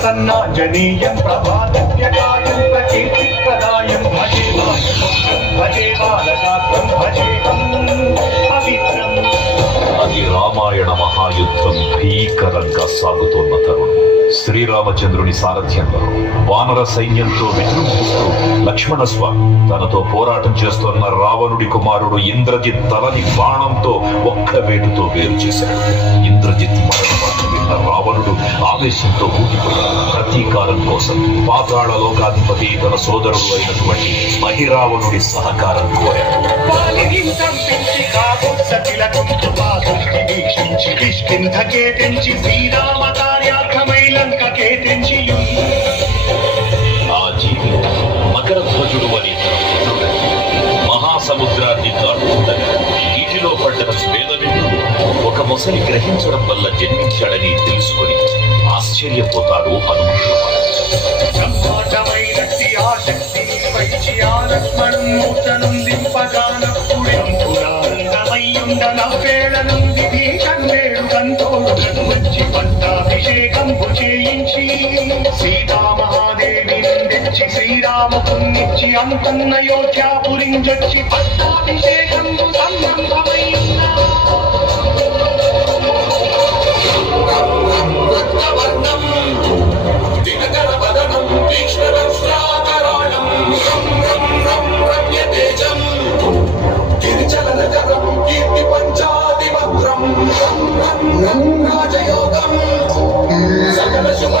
ప్రసన్నాంజనేయం ప్రభాతవ్యకాయం ప్రకీర్తిప్రదాయం భజే భజే బాలగాత్రం భజేహం పవిత్రం. అది రామాయణ మహాయుద్ధం భీకరంగా సాగుతోన్న తరుణం. శ్రీరామచంద్రుని సారథ్యంలో వానర సైన్యంతో విజృంభిస్తూ లక్ష్మణస్వామి తనతో పోరాటం చేస్తున్న రావణుడి కుమారుడు ఇంద్రజిత్ తలని బాణంతో ఒక్క వేటుతో వేరు చేశాడు. ఇంద్రజిత్ మరణవార్త విన్న రావణుడు ఆవేశంతో ఊగిపోయాడు. ప్రతీకారం కోసం పాతాళ లోకాధిపతి తన సోదరుడు అయినటువంటి మహిరావణుడి సహకారం కోరాడు. ఆ జీవి మకర ధ్వజుడు అనే మహాసముద్రాన్ని దాటుతుండగా నీటిలో పడ్డ స్వేదవిందుడు ఒక మొసలి గ్రహించడం వల్ల జన్మించాడని తెలుసుకొని ఆశ్చర్యపోతాడు హనుమంతుడు. శ్రీరామకున్నిచ్చి అంతన్న యోధ్యాపురించొచ్చి పట్టాభిషేకం రాజయోగం సకల శుభ